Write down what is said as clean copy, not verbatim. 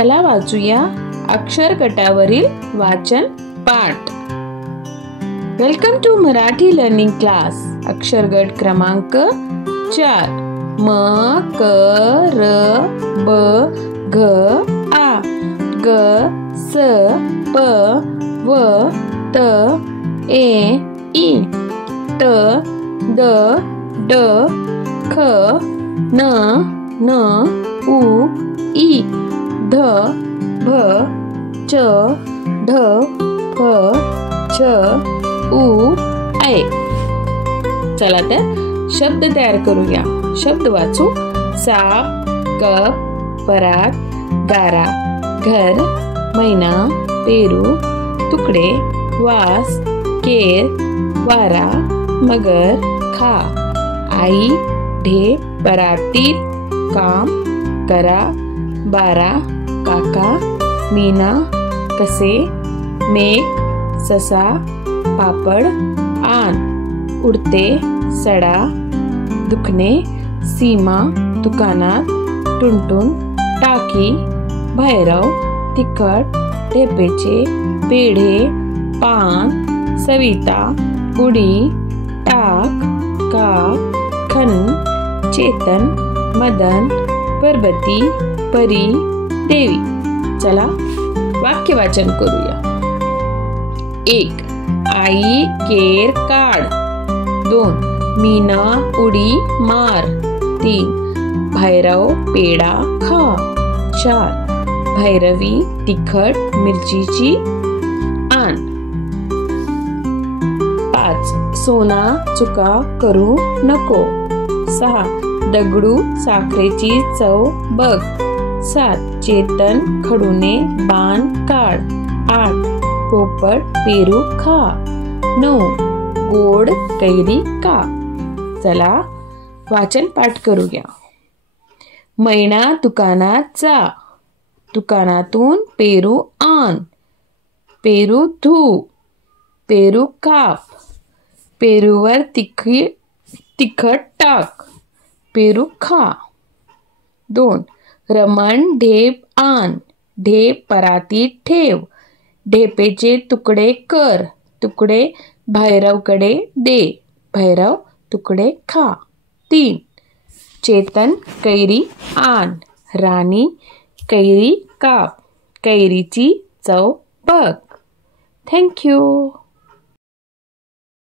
चला वाचूया अक्षर गटावरील वाचन पाठ। Welcome to Marathi learning class. अक्षर गट क्रमांक 4। म क र ब घ आ ग स प व त ए ई ट द ड ख न न उ ई ध भ च ढ फ छ उ ऐ। चला तर शब्द तयार करूया। शब्द वाचू। साप, कप, परात, गारा, घर, मैना, पेरू, तुकडे, वास, केर, वारा, मगर, खा, आई, ढेप, परातीत, काम, करा, बारा, काका, मीना, कसे, मेघ, ससा, पापड, आन, उडते, सडा, दुखणे, सीमा, दुकानात, टुनटुन, टाकी, भैरव, तिखट, ढेपेचे, पेढे, पान, सविता, उडी, टाक, काक, खन, चेतन, मदन, पर्वती, परी, देवी। चला वाक्य वाचन करूया। 1. आई केर काढ। 2. मीना उडी मार। 3. भैरव पेढा खा। 4. भैरवी तिखट मिरचीची आण। 5. सोना चुका करू नको। 6. दगडू साखरेची चव बघ। 7. चेतन खडूने बाण काढ। 8. पोपट पेरू खा। 9. गोड कैरी का। चला वाचन पाठ करूया। मैना दुकानात जा। दुकानातून पेरू आण। पेरू धू। पेरू काप। पेरूवर तिखट टाक। पेरू खा। 2. रमण ढेप आण। ढेप परातीत ठेव। ढेपेचे तुकडे कर। तुकडे भैरवकडे दे। भैरव तुकडे खा। 3. चेतन कैरी आण। राणी कैरी काप। कैरीची चव बघ। Thank you.